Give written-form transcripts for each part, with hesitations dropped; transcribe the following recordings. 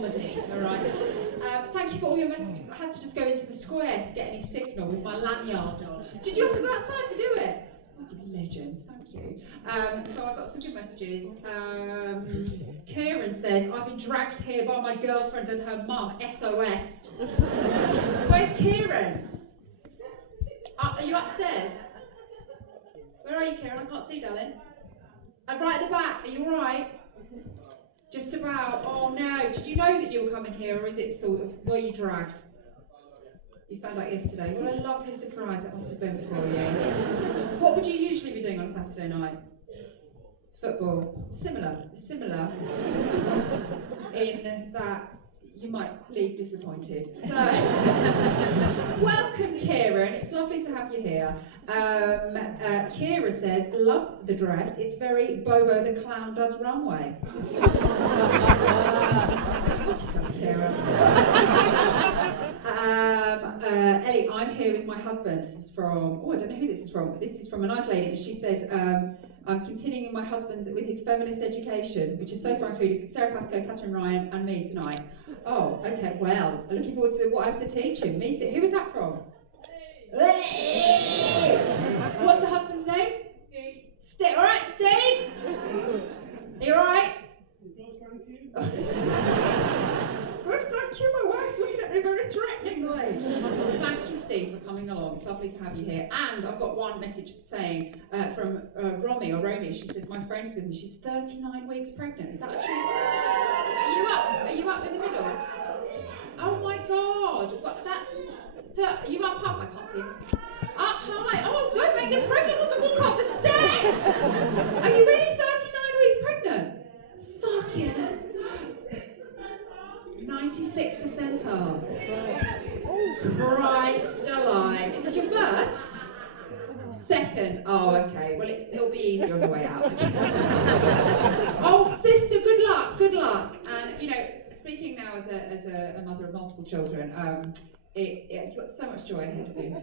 comedy, all right? Thank you for all your messages. I had to just go into the square to get any signal with my lanyard on. Did you have to go outside to do it? Oh, you legends, thank you. So I've got some good messages. Kieran says, I've been dragged here by my girlfriend and her mum, SOS. Where's Kieran? Are you upstairs? Where are you, Kieran? I can't see, darling. Right at the back. Are you all right? Just about. Oh no. Did you know that you were coming here, or is it sort of, were you dragged? You found out yesterday. What a lovely surprise that must have been for you. What would you usually be doing on a Saturday night? Football. Similar in that you might leave disappointed. So, welcome, Kieran. It's lovely to have you here. Kira says, love the dress. It's very Bobo the Clown Does Runway. So, Kira. Ellie, I'm here with my husband. This is from, I don't know who this is from, but this is from a nice lady. And she says, I'm continuing my husband with his feminist education, which is so far including Sarah Pascoe, Catherine Ryan, and me tonight. Oh, okay, well, I'm looking forward to what I have to teach him. Me too. Who was that from? What's the husband's name? Steve. All right, Steve? Are you all right? Good, thank you. My wife's looking at me very threateningly. Thank you, Steve, for coming along. It's lovely to have you here. And I've got one message saying from Romy. She says, my friend is with me. She's 39 weeks pregnant. Is that a true story? Are you up in the middle? Oh my God. What, that's... Are you up? I can't see him. Up high. Oh, don't make them pregnant on the walk up the stairs. Are you really 39 weeks pregnant? Fucking 96 percentile. Christ alive. Is this your first? Second. Oh, okay. Well, it'll be easier on the way out. Oh, sister, good luck. Good luck. And, you know, speaking now as a mother of multiple children, you've got so much joy ahead of you.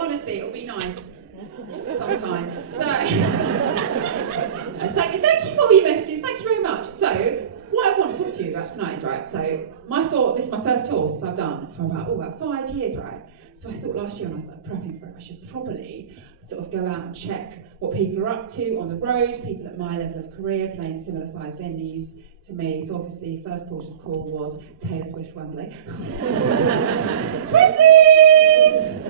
Honestly, it'll be nice sometimes. So, thank you for all your messages. Thank you very much. So, what I want to talk to you about tonight is, right, so this is my first tour since I've done for about 5 years, right? So I thought last year when I started prepping for it, I should probably sort of go out and check what people are up to on the road, people at my level of career playing similar sized venues to me. So obviously first port of call was Taylor Swift Wembley. Twinsies!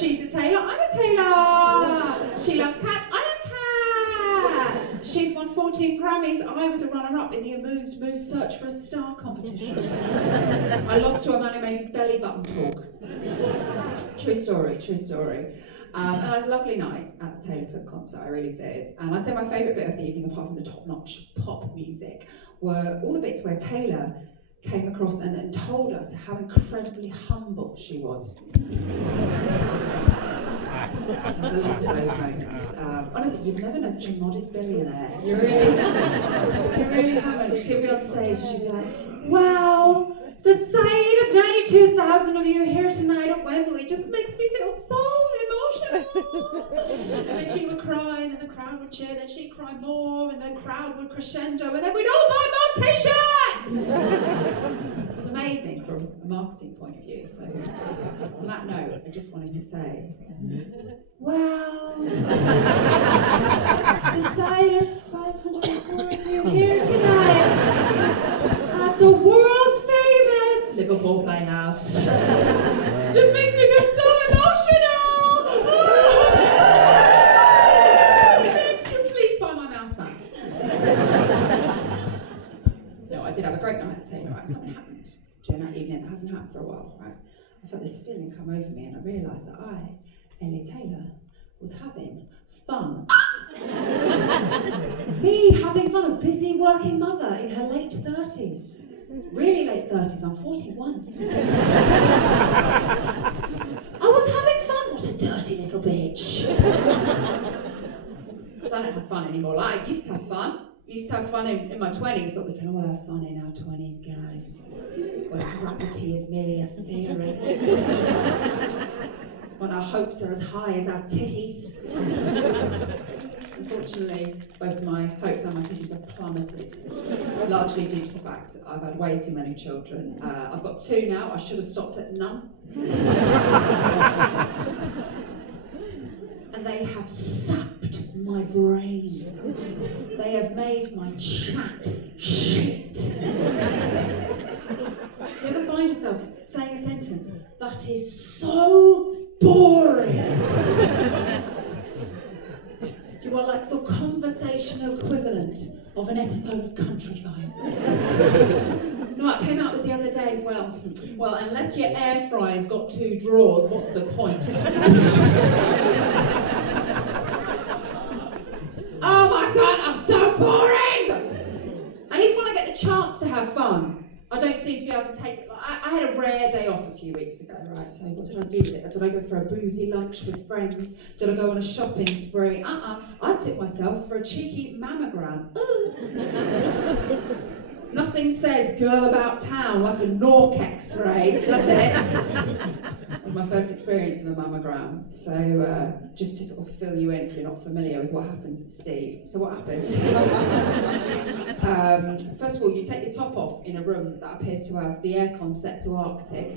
She's a Taylor, I'm a Taylor! She loves cats, I love cats! She's won 14 Grammys, I was a runner-up in the Amused Moose Search for a Star competition. I lost to a man who made his belly button talk. True story. And I had a lovely night at the Taylor Swift concert, I really did. And I'd say my favourite bit of the evening, apart from the top-notch pop music, were all the bits where Taylor came across and told us how incredibly humble she was. There's a lot of those moments. Honestly, you've never known such a modest billionaire. You really haven't. She'll be on stage and she'll be like, wow, the sight of 92,000 of you here tonight at Wembley just makes me feel so emotional. And then she would cry, and then the crowd would cheer, then she'd cry more, and the crowd would crescendo, and then we'd all buy more t-shirts! It was amazing from a marketing point of view. So on that note, I just wanted to say, wow, the sight of 504 of you here tonight at the world famous Liverpool Playhouse just makes me feel so emotional. Thank you. Please buy my mouse mats. No, I did have a great night at Taylor, right? Something happened during that evening that hasn't happened for a while, right? I felt this feeling come over me and I realised that I, Ellie Taylor, was having fun. Me having fun, a busy working mother in her late 30s. Really late 30s, I'm 41. I was having fun, what a dirty little bitch. Because I don't have fun anymore. Like, I used to have fun. Used to have fun in my 20s, but we can all have fun in our 20s, guys. When gravity is merely a theory. When our hopes are as high as our titties. And unfortunately, both my hopes and my kisses have plummeted, largely due to the fact that I've had way too many children. I've got 2 now, I should have stopped at none. And they have sapped my brain. They have made my chat shit. You ever find yourself saying a sentence that is so boring? You are like the conversational equivalent of an episode of Country File. No, I came out with the other day, well, unless your air fryer's got 2 drawers, what's the point? Oh my God, I'm so boring! And even when I get the chance to have fun, I don't seem to be able to take. I had a rare day off a few weeks ago, right? So what did I do with it? Did I go for a boozy lunch with friends? Did I go on a shopping spree? I took myself for a cheeky mammogram. Nothing says girl about town like a Nork X-ray, does it? It was my first experience of a mammogram. So just to sort of fill you in if you're not familiar with what happens at Steve. So what happens is, first of all, you take your top off in a room that appears to have the aircon set to Arctic.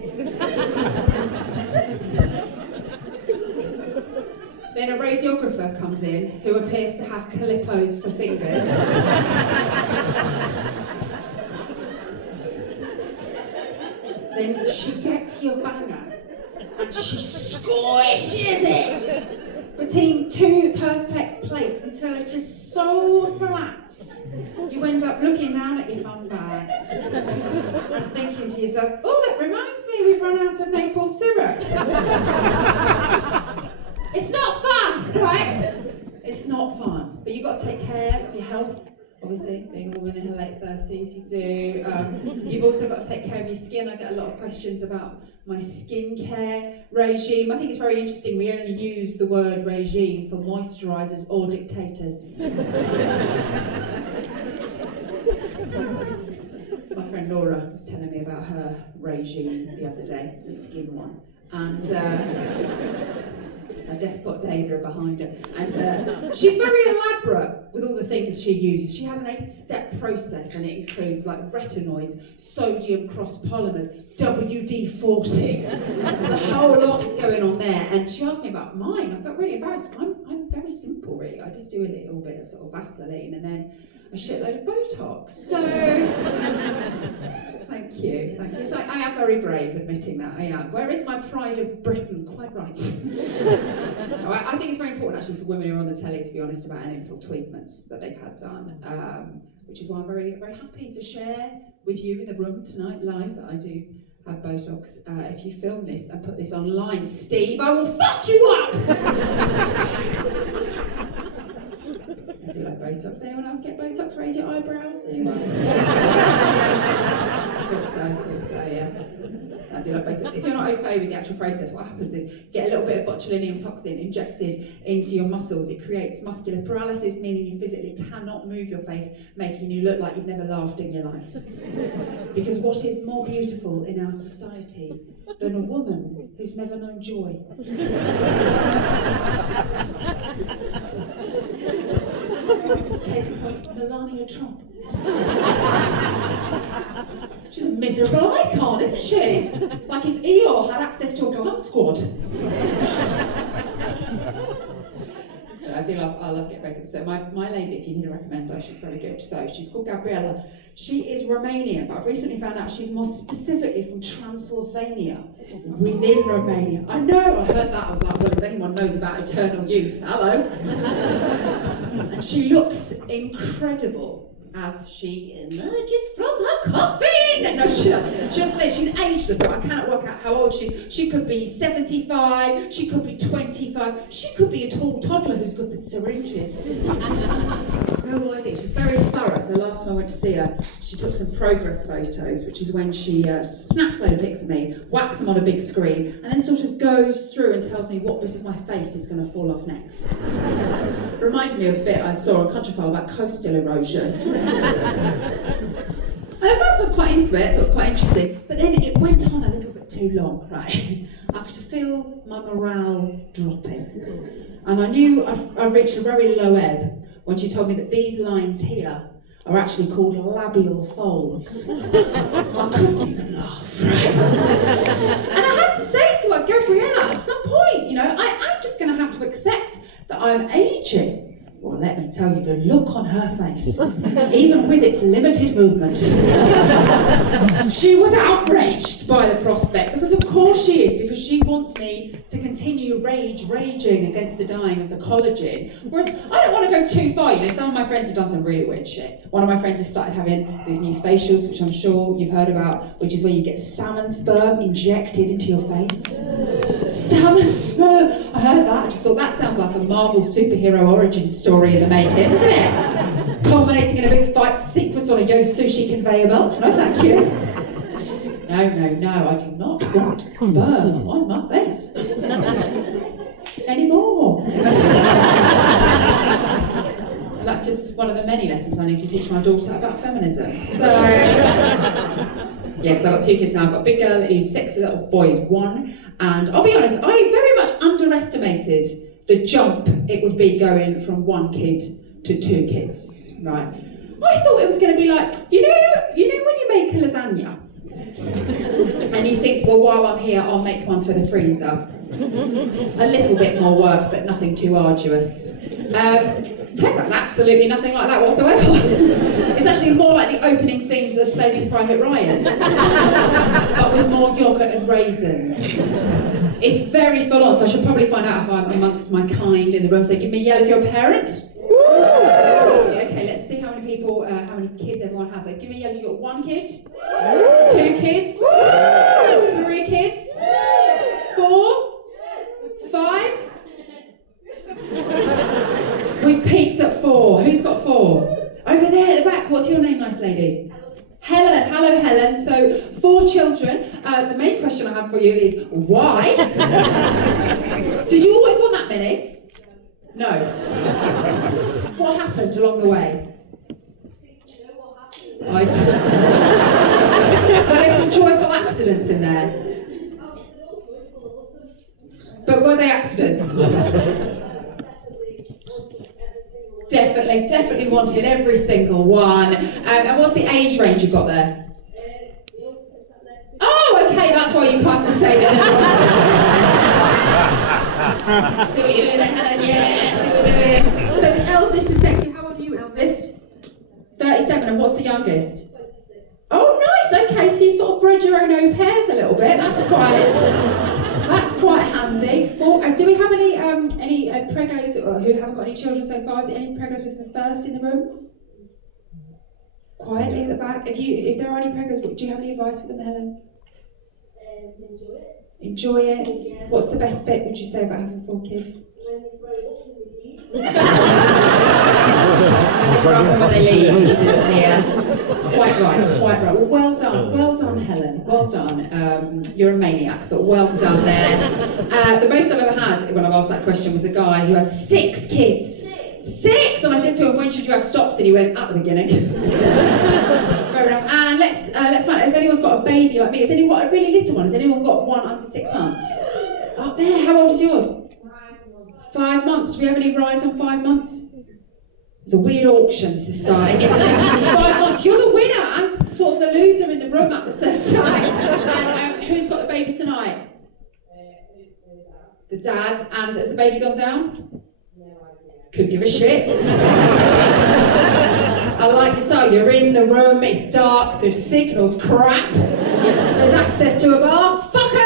Then a radiographer comes in who appears to have calippos for fingers. Then she gets your banger and she squishes it between 2 Perspex plates until it's just so flat. You end up looking down at your fun bag and thinking to yourself, oh, that reminds me, we've run out of maple syrup. It's not fun, right? It's not fun, but you've got to take care of your health. Obviously, being a woman in her late 30s, you do. You've also got to take care of your skin. I get a lot of questions about my skincare regime. I think it's very interesting. We only use the word regime for moisturisers or dictators. My friend Laura was telling me about her regime the other day, the skin one. And her despot days are behind her. And she's very elaborate with all the things she uses. She has an 8-step process and it includes like retinoids, sodium cross-polymers, WD-40. The whole lot is going on there. And she asked me about mine. I felt really embarrassed. I'm very simple, really. I just do a little bit of sort of Vaseline and then a shitload of Botox. So, thank you. So I am very brave admitting that, I am. Where is my pride of Britain? Quite right. No, I think it's very important actually for women who are on the telly to be honest about any little treatments that they've had done, which is why I'm very, very happy to share with you in the room tonight live that I do have Botox. If you film this and put this online, Steve, I will fuck you up! I do like Botox. Anyone else get Botox? Raise your eyebrows. Anyone? Cool, so, yeah. I do like Botox. If you're not au fait with the actual process, what happens is you get a little bit of botulinum toxin injected into your muscles. It creates muscular paralysis, meaning you physically cannot move your face, making you look like you've never laughed in your life. Because what is more beautiful in our society than a woman who's never known joy? Case in point, Melania Trump. She's a miserable icon, isn't she? Like if Eeyore had access to a glam squad. I love getting Botox. So my lady, if you need a recommender, she's very good. So she's called Gabriella. She is Romanian, but I've recently found out she's more specifically from Transylvania, within Romania. I know, I heard that. I was like, well, if anyone knows about eternal youth, hello. And she looks incredible as she emerges from her coffin. No, she doesn't. She's ageless, right? I cannot work out how old she is. She could be 75, she could be 25, she could be a tall toddler who's good with syringes. No idea. She's very thorough. So last time I went to see her, she took some progress photos, which is when she snaps a load of pics of me, whacks them on a big screen, and then sort of goes through and tells me what bit of my face is going to fall off next. Reminded me of a bit I saw on Country File about coastal erosion. And at first I was quite into it, it was quite interesting, but then it went on a little bit too long, right? I could feel my morale dropping. And I knew I've reached a very low ebb when she told me that these lines here are actually called labial folds. I couldn't even laugh, right? And I had to say to her, Gabriella, at some point, I'm just going to have to accept that I'm aging. Well, let me tell you, the look on her face, even with its limited movement, she was outraged by the prospect, because of course she is, because she wants me to continue raging against the dying of the collagen, whereas I don't want to go too far. Some of my friends have done some really weird shit. One of my friends has started having these new facials, which I'm sure you've heard about, which is where you get salmon sperm injected into your face. Salmon sperm! I heard that, I just thought that sounds like a Marvel superhero origin story in the making, isn't it? Culminating in a big fight sequence on a Yo Sushi conveyor belt. No, thank you. No, I do not want sperm on my face. Anymore. And that's just one of the many lessons I need to teach my daughter about feminism. So, yeah, because I've got 2 kids now. I've got a big girl who's 6, a little boy who's 1. And I'll be honest, I very much underestimated the jump it would be going from 1 kid to 2 kids, right? I thought it was going to be like, you know when you make a lasagna and you think, well, while I'm here, I'll make one for the freezer. A little bit more work, but nothing too arduous. Turns out absolutely nothing like that whatsoever. It's actually more like the opening scenes of Saving Private Ryan, but with more yoghurt and raisins. It's very full on, so I should probably find out if I'm amongst my kind in the room. So give me a yell if you're a parent. Okay, let's see how many people, how many kids everyone has. So give me a yell if you've got 1 kid, 2 kids, 3 kids, 4, 5. We've peaked at 4. Who's got 4? Over there at the back. What's your name, nice lady? Helen. Hello, Helen. So, 4 children. The main question I have for you is, why? Did you always want that many? No. What happened along the way? But there's some joyful accidents in there. But were they accidents? Definitely wanted every single one. And what's the age range you've got there? Oh, okay, that's why you have to say that. See what you're doing there, Helen? Yeah, see what we're doing. So the eldest is next to you. How old are you, eldest? 37, and what's the youngest? 26. Oh, nice, okay, so you sort of bred your own au pairs a little bit. That's quite handy. Do we have any pregos who haven't got any children so far? Is there any pregos with the first in the room? Quietly at the back. If there are any pregos, do you have any advice for them, Helen? Enjoy it. Enjoy it. Yeah. What's the best bit, would you say, about having 4 kids? When you grow up and you leave. When they leave, you do it here. Quite right. Well done, Helen. Well done. You're a maniac, but well done there. The most I've ever had when I've asked that question was a guy who had 6 kids. 6! And I said to him, when should you have stopped? And he went, at the beginning. Fair enough. And let's find out if anyone's got a baby like me. Has anyone got a really little one? Has anyone got one under 6 months? Up there, how old is yours? 5 months. Do we have any rise on 5 months? It's a weird auction this is starting, isn't it? 5 months, you're the winner and sort of the loser in the room at the same time. And who's got the baby tonight? The dad. And has the baby gone down? Could give a shit. I like it so. You're in the room, it's dark, the signal's crap. There's access to a bar. Fuck her!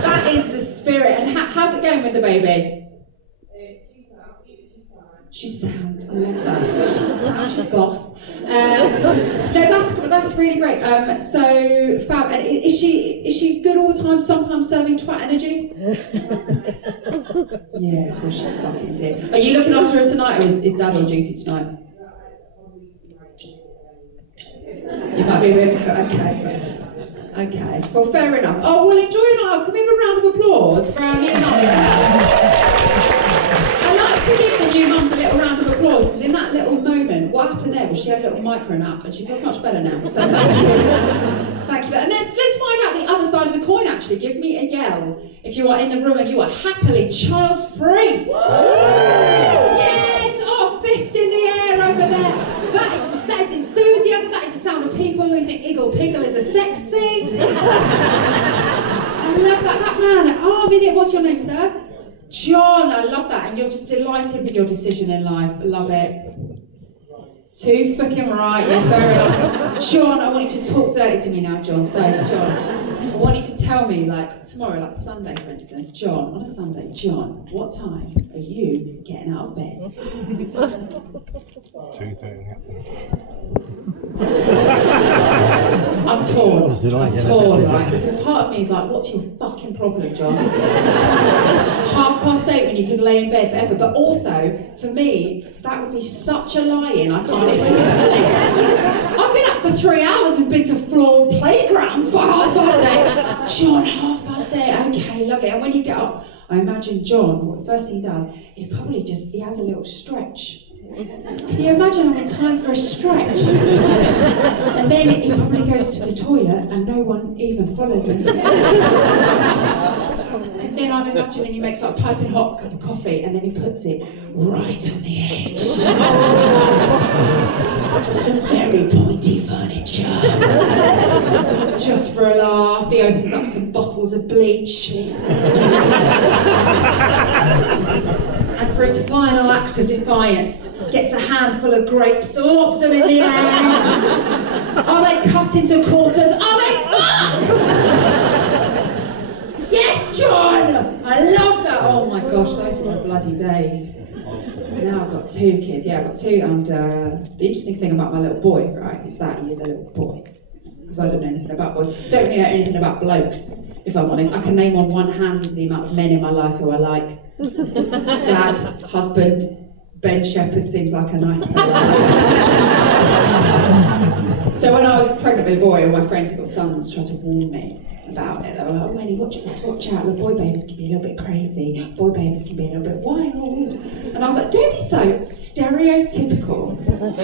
That is the spirit. And how's it going with the baby? She's sound. I love that. She's sound. She's boss. No, that's really great. So fab. And is she good all the time? Sometimes serving twat energy. Yeah, of course she fucking did. Are you looking after her tonight, or is Dad on duty tonight? You might be with her. Okay. Well, fair enough. Oh, well, enjoy your night off. Can we have a round of applause for our new mum? I like to give the new mums a little round of applause, because in that little moment, what happened there was she had a little micro nap and she feels much better now. So thank you. Thank you. And let's find out the other side of the coin, actually. Give me a yell if you are in the room and you are happily child-free. Yeah! minute, what's your name, sir? John, I love that. And you're just delighted with your decision in life. I love it. Too fucking right, yeah, fair enough. John, I want you to talk dirty to me now, John. So, John, I want you to tell me, like, tomorrow, like Sunday, for instance, John, on a Sunday, John, what time are you getting out of bed? 2:30 in the afternoon. I'm torn, right? Because part of me is like, what's your fucking problem, John? 8:30 when you could lay in bed forever. But also, for me, that would be such a lie-in, I can't even explain. I've been up for 3 hours and been to floor playgrounds by 8:30. John, 8:30, okay, lovely. And when you get up, I imagine John, what the first thing he does, he has a little stretch. Can you imagine having time for a stretch? And then he probably goes to the toilet and no one even follows him. And then I'm imagining he makes like a piping hot cup of coffee and then he puts it right on the edge. Some very pointy furniture. Just for a laugh, he opens up some bottles of bleach, leaves them. And for his final act of defiance, gets a handful of grapes, lobs them in the air. Are they cut into quarters? Are they fuck? Yes, John! I love that! Oh my gosh, those were my bloody days. Now I've got 2 kids. Yeah, I've got 2, and the interesting thing about my little boy, right, is that he is a little boy. Because I don't know anything about boys. Don't really know anything about blokes, if I'm honest. I can name on one hand the amount of men in my life who I like. Dad, husband, Ben Shepherd seems like a nice fellow. So when I was pregnant with a boy, all my friends who got sons tried to warn me about it. They were like, oh, Ellie, watch out, the boy babies can be a little bit crazy, boy babies can be a little bit wild. And I was like, don't be so stereotypical.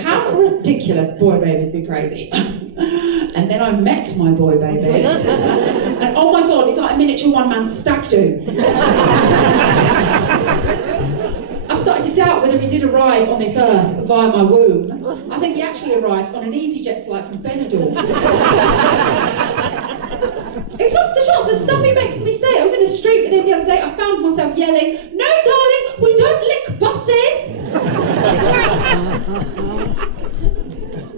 How ridiculous boy babies be crazy. And then I met my boy baby. And oh my God, he's like a miniature one-man stag do. I've started to doubt whether he did arrive on this earth via my womb. I think he actually arrived on an EasyJet flight from Benidorm. It's just the stuff he makes me say. I was in the street with him the other day, I found myself yelling, no darling, we don't lick buses!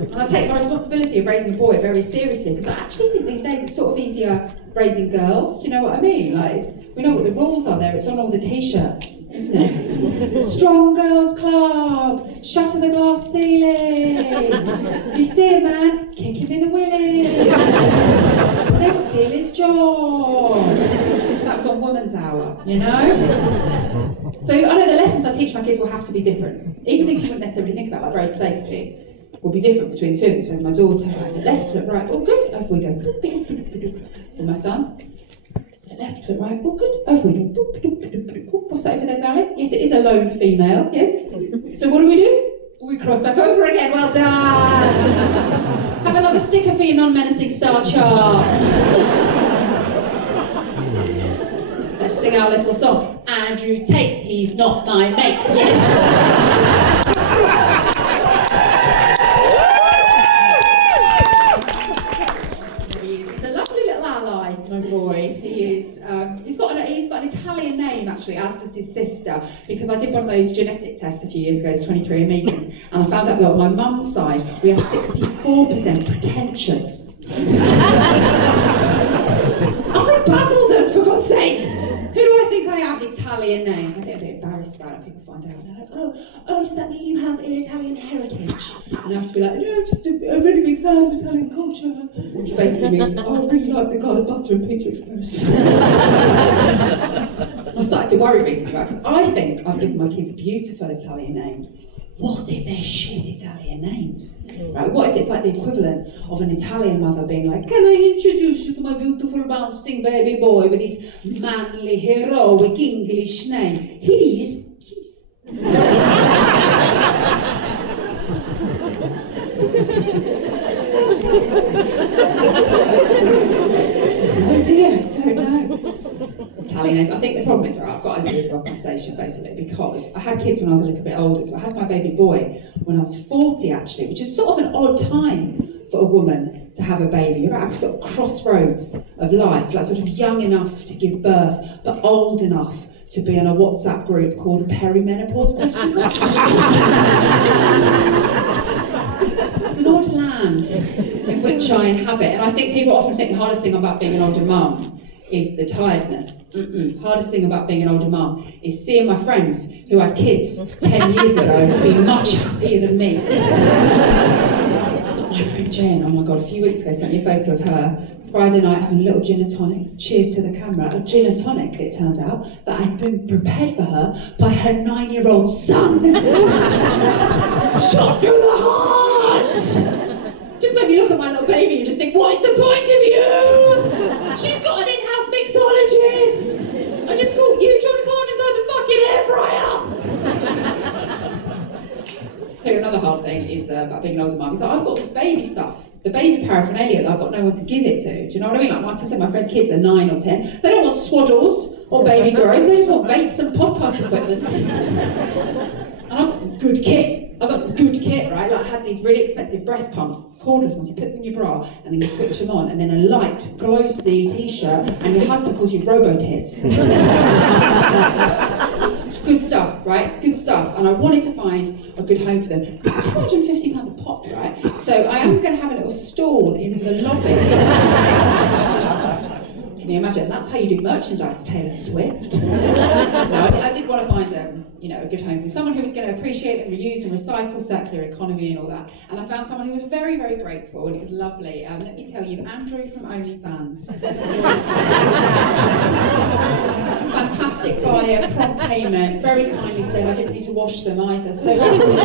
And I take my responsibility of raising a boy very seriously, because I actually think these days it's sort of easier raising girls, do you know what I mean? Like, we know what the rules are there, it's on all the t-shirts, isn't it? Strong Girls Club, shatter the glass ceiling, if you see a man, kick him in the willy, let's steal his job. That was on Woman's Hour, you know? So I know the lessons I teach my kids will have to be different, even things you wouldn't necessarily think about, like road safety. Will be different between 2. So my daughter, right, the left, look right, all good, over we go. So my son, the left, look right, all good, over we go. What's that over there, darling? Yes, it is a lone female, yes. So what do? We cross back over again, well done. Have another sticker for your non-menacing star chart. Let's sing our little song. Andrew Tate, he's not my mate, yes. My boy, he is. He's got an Italian name actually, as does his sister, because I did one of those genetic tests a few years ago, it's 23andMe, and I found out that on my mum's side we have 64% pretentious. I'm from Basildon, for God's sake. Who do I think I am? Italian names. I get a bit embarrassed about it. People find out. They're like, oh, does that mean you have Italian heritage? And I have to be like, no, just a really big fan of Italian culture. Which basically means, I really like the garlic butter and Pizza Express. I started to worry recently about because I think I've given my kids beautiful Italian names. What if they're shit Italian names? Right? What if it's like the equivalent of an Italian mother being like, can I introduce you to my beautiful bouncing baby boy with his manly, heroic English name? He's Keith. Oh dear, I don't know. Italian names. I think the problem is, right, I've got ideas of organisation basically because I had kids when I was a little bit older, so I had my baby boy when I was 40 actually, which is sort of an odd time for a woman to have a baby? You're at a sort of crossroads of life, like sort of young enough to give birth, but old enough to be in a WhatsApp group called Perimenopause question mark. It's an odd land in which I inhabit, and I think people often think the hardest thing about being an older mum is the tiredness. Hardest thing about being an older mum is seeing my friends who had kids 10 years ago be much happier than me. My friend Jen, oh my God, a few weeks ago sent me a photo of her Friday night having a little gin and tonic. Cheers to the camera. A gin and tonic, it turned out, that had been prepared for her by her 9-year-old son. Shot through the heart! Just made me look at my little baby and just think, what is the point of you? She's got an in-house mixologist! I just caught you trying to climb inside the fucking air fryer! So another hard thing is about being an older mum. Is like, I've got this baby stuff, the baby paraphernalia that I've got no one to give it to. Do you know what I mean? Like I said, my friends' kids are 9 or 10. They don't want swaddles or baby grows. They just want vapes and podcast equipment. And I've got some good kit. Right? Like I had these really expensive breast pumps, cordless ones. You put them in your bra and then you switch them on, and then a light glows the t-shirt, and your husband calls you Robo-Tits. It's good stuff, right? It's good stuff. And I wanted to find a good home for them. £250 a pop, right? So I am going to have a little stall in the lobby. Can you imagine? That's how you do merchandise, Taylor Swift. No, I did want to find a good home for someone who was going to appreciate and reuse and recycle, circular economy and all that. And I found someone who was very, very grateful, and it was lovely. Let me tell you, Andrew from OnlyFans. Fantastic buyer, prompt payment, very kindly said I didn't need to wash them either. So that was...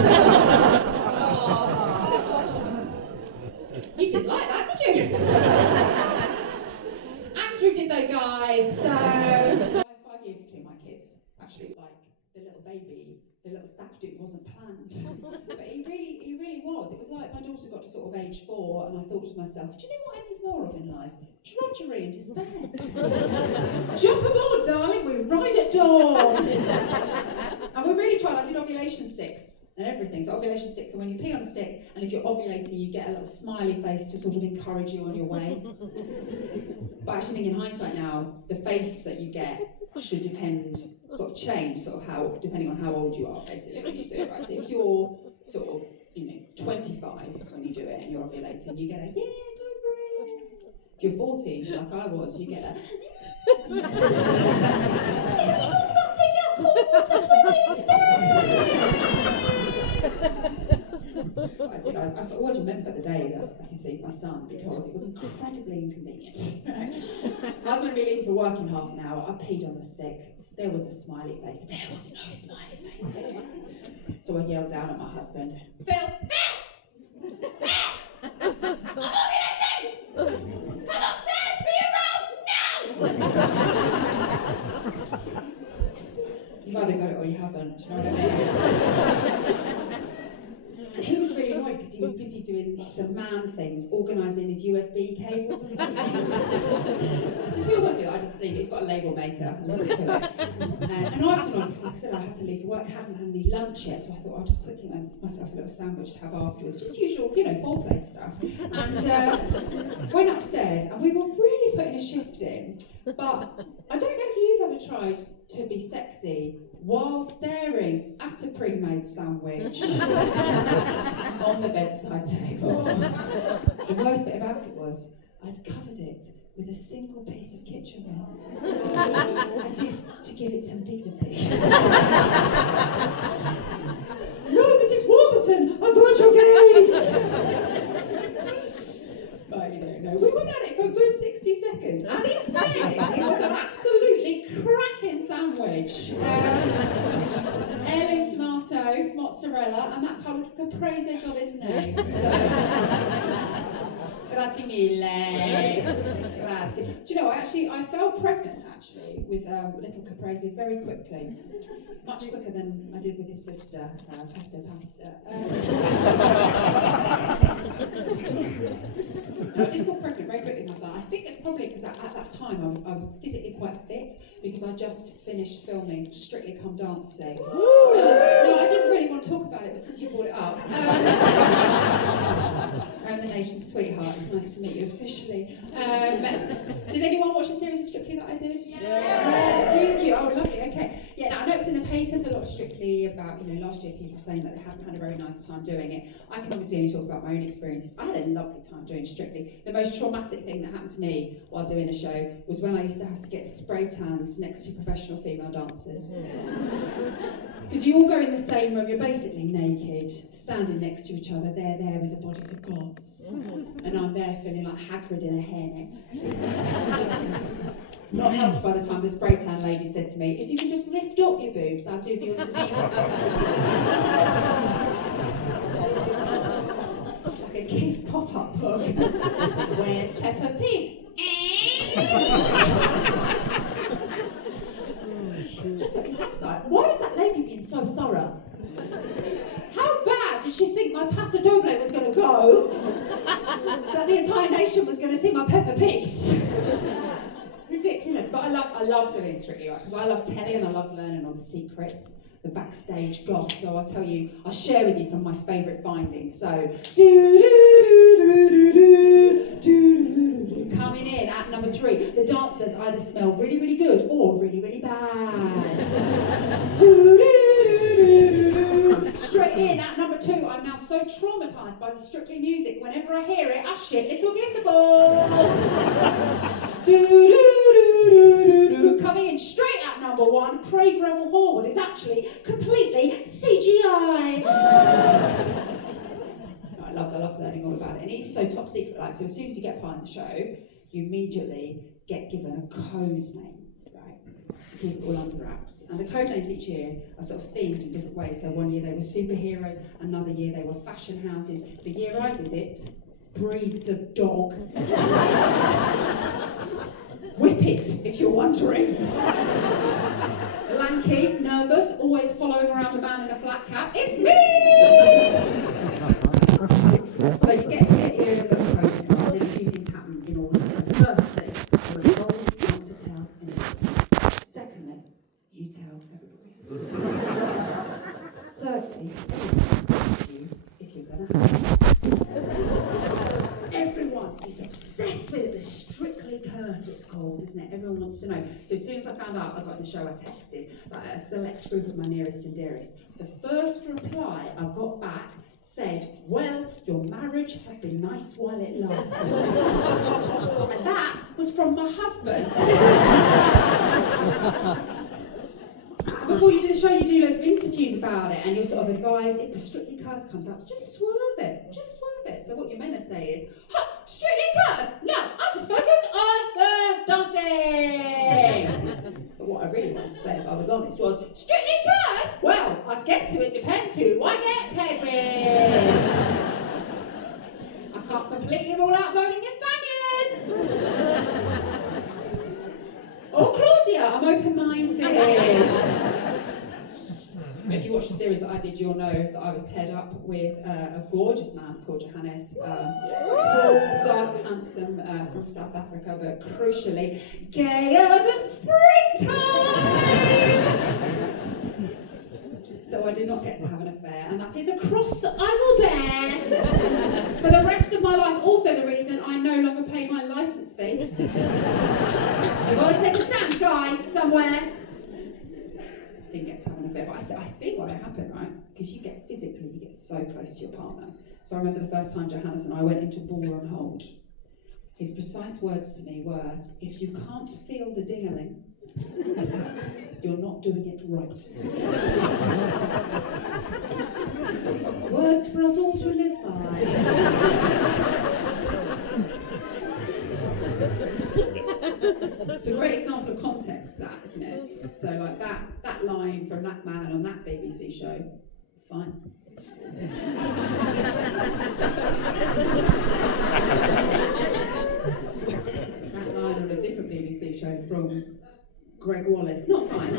You didn't like that, did you? Andrew did though, guys. So 5 years between my kids. Actually, like the little baby, the little stag do wasn't planned, but it really was. It was like my daughter got to sort of age 4, and I thought to myself, do you know what I need more of in life? Drudgery and despair. Jump aboard, darling. We ride at dawn. And we really tried. I did ovulation sticks and everything. So ovulation sticks are when you pee on a stick, and if you're ovulating, you get a little smiley face to sort of encourage you on your way. But I actually think in hindsight now, the face that you get should change depending on how old you are, basically, when you do it, right? So if you're sort of, 25 when you do it and you're ovulating, you get a, yeah, go for it. If you're 40, like I was, you get a, you thought about taking out cold water swimming instead? I always remember the day that I conceived my son, because it was incredibly inconvenient. Right? I was going to be leaving for work in half an hour. I peed on the stick. There was a smiley face. There was no smiley face there. So I yelled down at my husband, Phil! I'm ovulating! Come upstairs, be aroused now! You've either got it or you haven't, do you know what I mean? And he was really annoyed because he was busy doing some man things, organising his USB cables or something. Do you feel what I do? I just think it's got a label maker, and I was annoyed because, like I said, I had to leave for work, hadn't had any lunch yet, so I thought I'll just quickly make myself a little sandwich to have afterwards, just usual, foreplay stuff. And went upstairs, and we were really putting a shift in, but I don't know if you've ever tried to be sexy while staring at a pre-made sandwich on the bedside table. The worst bit about it was I'd covered it with a single piece of kitchen roll, as if to give it some dignity. No, Mrs. Warburton, avert your gaze! But no, we went at it for a good 60 seconds, and in fairness, it was an absolutely cracking sandwich. Heirloom tomato, mozzarella, and that's how little Caprese got his name. So, grazie mille. Grazie. Do you know, I fell pregnant with little Caprese very quickly. Much quicker than I did with his sister, Pasta. I did fall pregnant very quickly with my son. I think it's probably because at that time I was physically quite fit, because I just finished filming Strictly Come Dancing. No, I didn't really want to talk about it, but since you brought it up, I'm the nation's sweetheart. It's nice to meet you officially. Did anyone watch the series of Strictly that I did? Yeah. A few of you. Oh, lovely. Okay. Yeah. Now I know it's in the papers a lot of Strictly about, last year people saying that they haven't had a very nice time doing it. I can obviously only talk about my own experiences. I had a lovely time doing Strictly. The most traumatic thing that happened to me while doing the show was when I used to have to get spray tans next to professional female dancers. Because you all go in the same room, you're basically naked, standing next to each other, they're there with the bodies of gods. And I'm there feeling like Hagrid in a hairnet. Not helped by the time the spray tan lady said to me, if you can just lift up your boobs, I'll do the underneath. Like a kid's pop-up book. Where's Peppa Pig? Why was that lady being so thorough? How bad did she think my Paso Doble was going to go that the entire nation was going to see my Peppa Pigs? Ridiculous. But I love doing Strictly, right? Because I love telly and I love learning all the secrets, the backstage goss. So I'll share with you some of my favourite findings. So, coming in at number 3, the dancers either smell really, really good or really, really bad. Straight in at number 2, I'm now so traumatised by the Strictly music, whenever I hear it, I shit little glitter balls. Coming in straight at number 1, Craig Revel Horwood is actually completely CGI. I love learning all about it, and it's so top secret. Like, so as soon as you get part in the show, you immediately get given a code name, right, to keep it all under wraps. And the code names each year are sort of themed in different ways. So one year they were superheroes, another year they were fashion houses. The year I did it, breeds of dog. Whippet, if you're wondering. Lanky, nervous, always following around a man in a flat cap. It's me! So you get your look code, and then a few things happen in order. So firstly, you're told not to tell anyone. Secondly, you tell everybody. Thirdly, you if you're gonna have it. Everyone is obsessed with it. The Strictly curse, it's called, isn't it? Everyone wants to know. So as soon as I found out I got in the show, I texted a select group of my nearest and dearest. The first reply I got back said, well, your marriage has been nice while it lasted. And that was from my husband. Before you do the show, you do loads of interviews about it, and you'll sort of advise, if the Strictly curse comes up, just swerve it. So what you're meant to say is, Strictly curse? No, I'm just focused on the dancing. But what I really wanted to say, if I was honest, was, Strictly curse? Well, I guess it depends who I get paired with. I can't completely rule out voting Spaniards. Or Claudia, I'm open-minded. If you watch the series that I did, you'll know that I was paired up with a gorgeous man called Johannes, tall, dark, handsome from South Africa, but crucially, gayer than springtime! So I did not get to have an affair, and that is a cross I will bear for the rest of my life. Also the reason I no longer pay my licence fee. I've got to take a stand, guys, somewhere. Didn't get to have an affair, but I see why it happened, right? Because you get so close to your partner. So I remember the first time Johannes and I went into ball on hold. His precise words to me were, if you can't feel the ding-a-ling, you're not doing it right. Words for us all to live by. It's a great example of context, that, isn't it? So like that line from that man on that BBC show, fine. That line on a different BBC show from Greg Wallace, not fine.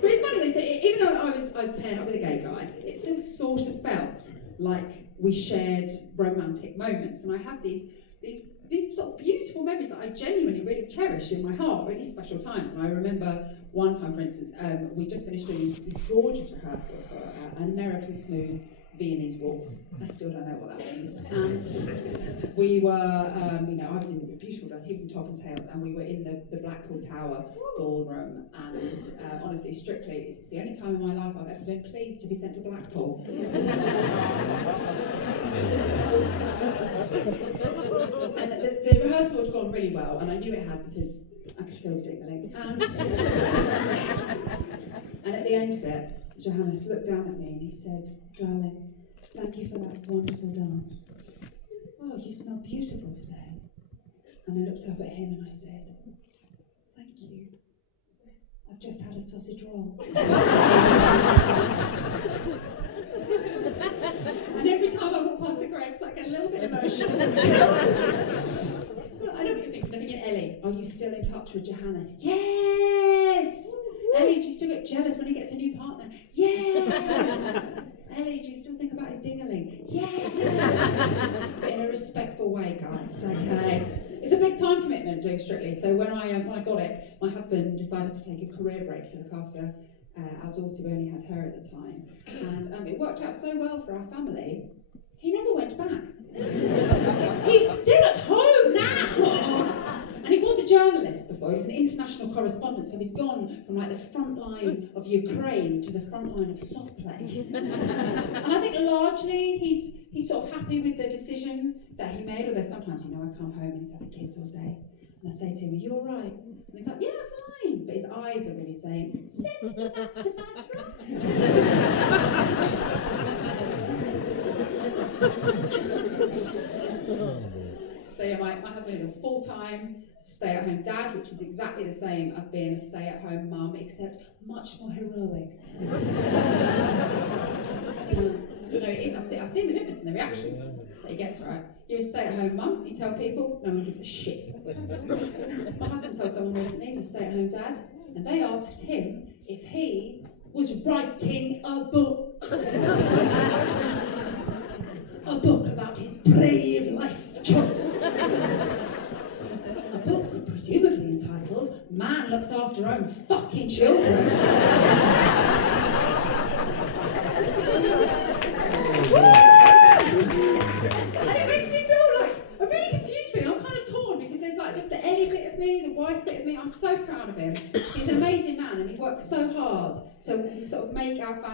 But it's funny, so even though I was paired up with a gay guy, it still sort of felt like we shared romantic moments, and I have these sort of beautiful memories that I genuinely really cherish in my heart, really special times. And I remember one time, for instance, we just finished doing this gorgeous rehearsal for an American Smooth Viennese waltz. I still don't know what that means. And we were, I was in a beautiful dress, he was in top and tails, and we were in the Blackpool Tower ballroom. And honestly, strictly, it's the only time in my life I've ever been pleased to be sent to Blackpool. And the rehearsal had gone really well, and I knew it had because I could feel the dingling. And at the end of it, Johannes looked down at me and he said, "Darling, thank you for that wonderful dance. Oh, you smell beautiful today." And I looked up at him and I said, "Thank you. I've just had a sausage roll." And every time I walk past the Greggs, I get a little bit emotional. But I know what you're thinking. Then again, Ellie, are you still in touch with Johannes? Yes! Ellie, do you still get jealous when he gets a new partner? Yes! Ellie, do you still think about his ding-a-ling? Yes! But in a respectful way, guys, okay? It's a big time commitment doing Strictly, so when I got it, my husband decided to take a career break to look after our daughter. We only had her at the time, and it worked out so well for our family, he never went back. He's still at home now! And he was a journalist before, he was an international correspondent, so he's gone from like the front line of Ukraine to the front line of soft play. And I think largely he's sort of happy with the decision that he made, although sometimes, I come home and he's had the kids all day, and I say to him, "Are you all right?" And he's like, "Yeah, fine." But his eyes are really saying, "Send me back to Basra." So yeah, my husband is a full-time stay-at-home dad, which is exactly the same as being a stay-at-home mum, except much more heroic. No, it is. I've seen the difference in the reaction that he gets, right? You're a stay-at-home mum, you tell people, no one gives a shit. My husband told someone recently he's a stay-at-home dad, and they asked him if he was writing a book. A book about his brave life choice. A book presumably entitled "Man Looks After Own Fucking Children." And it makes me feel like a really confused feeling. I'm kind of torn because there's like just the Ellie bit of me, the wife bit of me. I'm so proud of him. He's an amazing man and he works so hard to sort of make our family